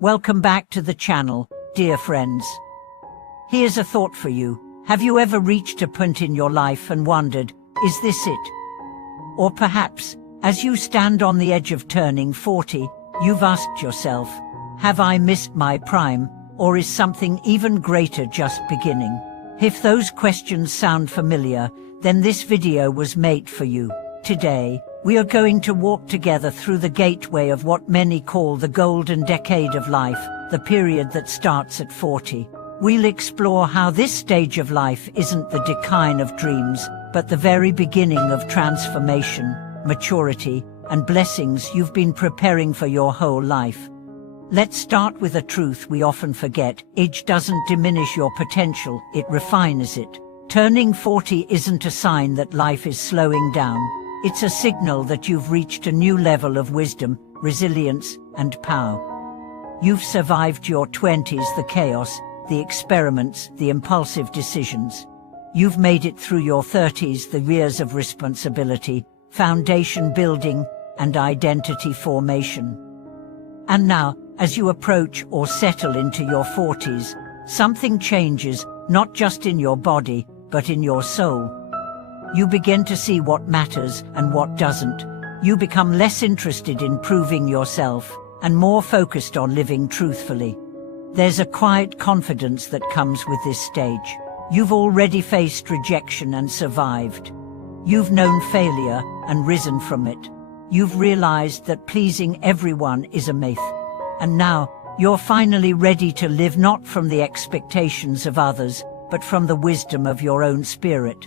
Welcome back to the channel, dear friends. Here's a thought for you. Have you ever reached a point in your life and wondered, is this it? Or perhaps, as you stand on the edge of turning 40, you've asked yourself, have I missed my prime, or is something even greater just beginning? If those questions sound familiar, then this video was made for you. Today, we are going to walk together through the gateway of what many call the golden decade of life, the period that starts at 40. We'll explore how this stage of life isn't the decline of dreams, but the very beginning of transformation, maturity, and blessings you've been preparing for your whole life. Let's start with a truth we often forget. Age doesn't diminish your potential, it refines it. Turning 40 isn't a sign that life is slowing down. It's a signal that you've reached a new level of wisdom, resilience, and power. You've survived your 20s, the chaos, the experiments, the impulsive decisions. You've made it through your 30s, the years of responsibility, foundation building, and identity formation. And now, as you approach or settle into your 40s, something changes, not just in your body, but in your soul. You begin to see what matters and what doesn't. You become less interested in proving yourself and more focused on living truthfully. There's a quiet confidence that comes with this stage. You've already faced rejection and survived. You've known failure and risen from it. You've realized that pleasing everyone is a myth. And now, you're finally ready to live not from the expectations of others, but from the wisdom of your own spirit.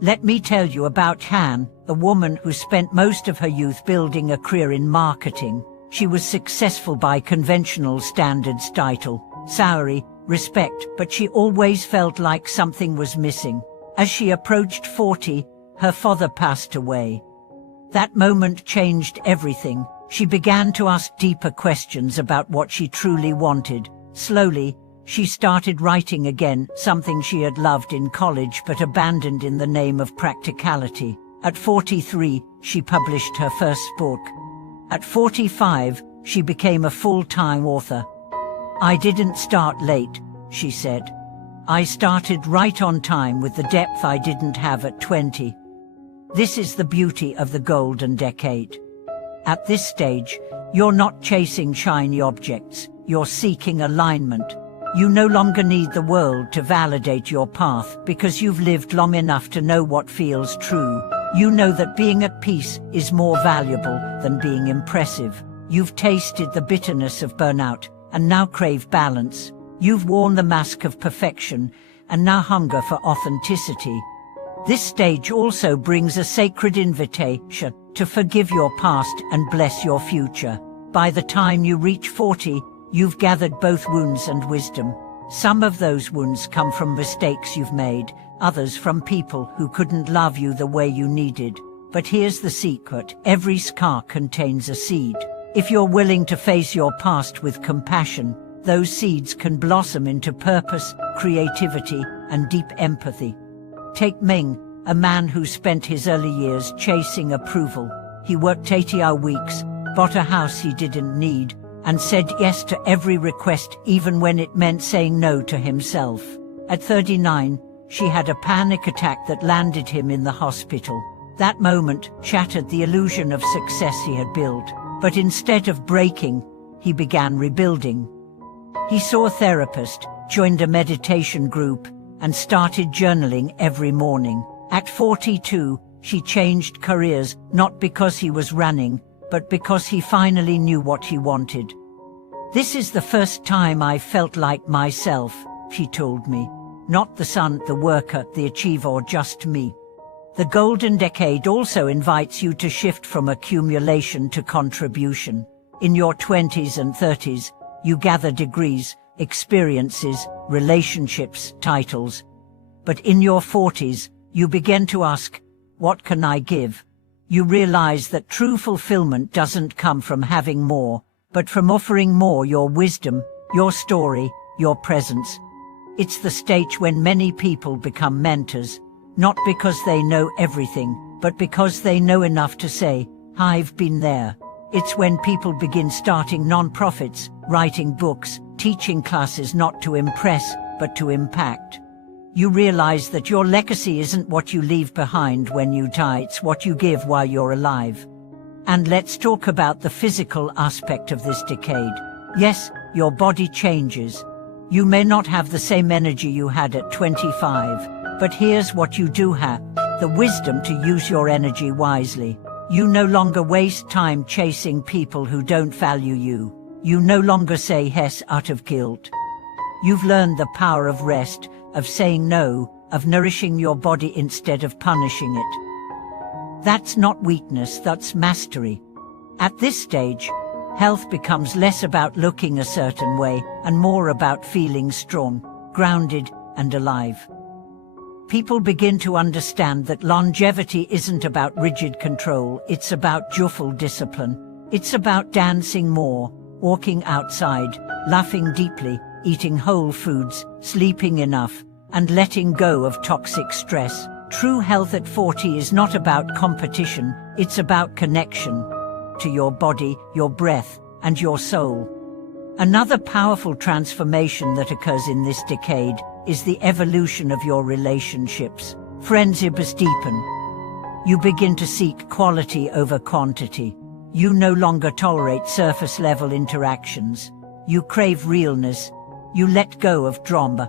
Let me tell you about Han, a woman who spent most of her youth building a career in marketing. She was successful by conventional standards: title, salary, respect, but she always felt like something was missing. As she approached 40, her father passed away. That moment changed everything. She began to ask deeper questions about what she truly wanted. Slowly, she started writing again, something she had loved in college but abandoned in the name of practicality. At 43, she published her first book. At 45, she became a full-time author. "I didn't start late," she said. "I started right on time with the depth I didn't have at 20. This is the beauty of the golden decade. At this stage, you're not chasing shiny objects, you're seeking alignment. You no longer need the world to validate your path because you've lived long enough to know what feels true. You know that being at peace is more valuable than being impressive. You've tasted the bitterness of burnout and now crave balance. You've worn the mask of perfection and now hunger for authenticity. This stage also brings a sacred invitation to forgive your past and bless your future. By the time you reach 40, you've gathered both wounds and wisdom. Some of those wounds come from mistakes you've made, others from people who couldn't love you the way you needed. But here's the secret: every scar contains a seed. If you're willing to face your past with compassion, those seeds can blossom into purpose, creativity, and deep empathy. Take Ming, a man who spent his early years chasing approval. He worked 80-hour weeks, bought a house he didn't need, and said yes to every request even when it meant saying no to himself. At 39, she had a panic attack that landed him in the hospital. That moment shattered the illusion of success he had built. But instead of breaking, he began rebuilding. He saw a therapist, joined a meditation group, and started journaling every morning. At 42, she changed careers, not because he was running, but because he finally knew what he wanted. "This is the first time I felt like myself," she told me. "Not the son, the worker, the achiever, or just me." The golden decade also invites you to shift from accumulation to contribution. In your 20s and 30s, you gather degrees, experiences, relationships, titles. But in your 40s, you begin to ask, what can I give? You realize that true fulfillment doesn't come from having more, but from offering more: your wisdom, your story, your presence. It's the stage when many people become mentors, not because they know everything, but because they know enough to say, "I've been there." It's when people begin starting non-profits, writing books, teaching classes not to impress, but to impact. You realize that your legacy isn't what you leave behind when you die, it's what you give while you're alive. And let's talk about the physical aspect of this decade. Yes, your body changes. You may not have the same energy you had at 25, but here's what you do have: the wisdom to use your energy wisely. You no longer waste time chasing people who don't value you. You no longer say yes out of guilt. You've learned the power of rest, of saying no, of nourishing your body instead of punishing it. That's not weakness, that's mastery. At this stage, health becomes less about looking a certain way and more about feeling strong, grounded, and alive. People begin to understand that longevity isn't about rigid control, it's about joyful discipline. It's about dancing more, walking outside, laughing deeply, eating whole foods, sleeping enough, and letting go of toxic stress. True health at 40 is not about competition, it's about connection to your body, your breath, and your soul. Another powerful transformation that occurs in this decade is the evolution of your relationships. Friendships deepen. You begin to seek quality over quantity. You no longer tolerate surface-level interactions. You crave realness. You let go of drama.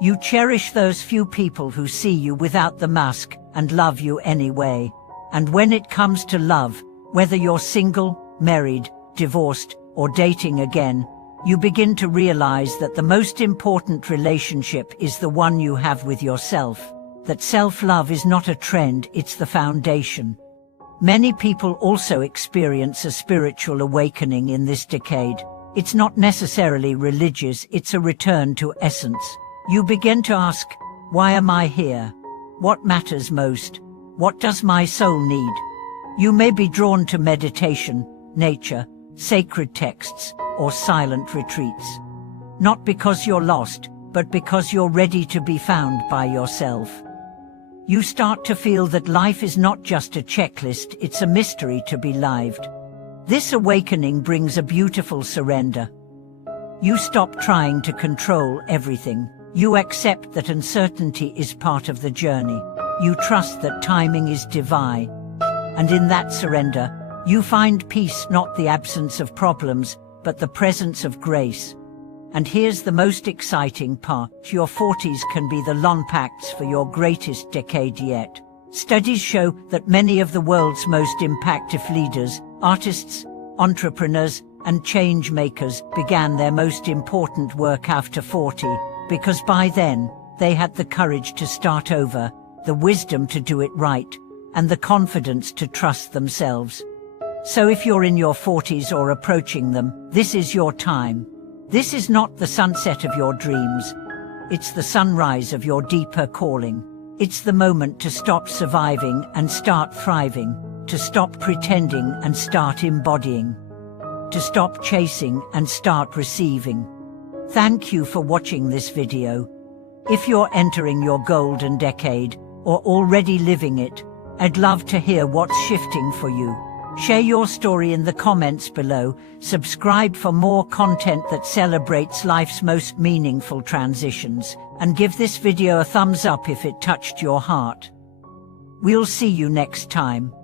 You cherish those few people who see you without the mask and love you anyway. And when it comes to love, whether you're single, married, divorced, or dating again, you begin to realize that the most important relationship is the one you have with yourself. That self-love is not a trend, it's the foundation. Many people also experience a spiritual awakening in this decade. It's not necessarily religious, it's a return to essence. You begin to ask, why am I here? What matters most? What does my soul need? You may be drawn to meditation, nature, sacred texts, or silent retreats. Not because you're lost, but because you're ready to be found by yourself. You start to feel that life is not just a checklist, it's a mystery to be lived. This awakening brings a beautiful surrender. You stop trying to control everything. You accept that uncertainty is part of the journey. You trust that timing is divine. And in that surrender, you find peace, not the absence of problems, but the presence of grace. And here's the most exciting part: your 40s can be the Olympics for your greatest decade yet. Studies show that many of the world's most impactful leaders, artists, entrepreneurs, and change makers began their most important work after 40, because by then, they had the courage to start over, the wisdom to do it right, and the confidence to trust themselves. So if you're in your 40s or approaching them, this is your time. This is not the sunset of your dreams. It's the sunrise of your deeper calling. It's the moment to stop surviving and start thriving, to stop pretending and start embodying, to stop chasing and start receiving. Thank you for watching this video. If you're entering your golden decade, or already living it, I'd love to hear what's shifting for you. Share your story in the comments below, subscribe for more content that celebrates life's most meaningful transitions, and give this video a thumbs up if it touched your heart. We'll see you next time.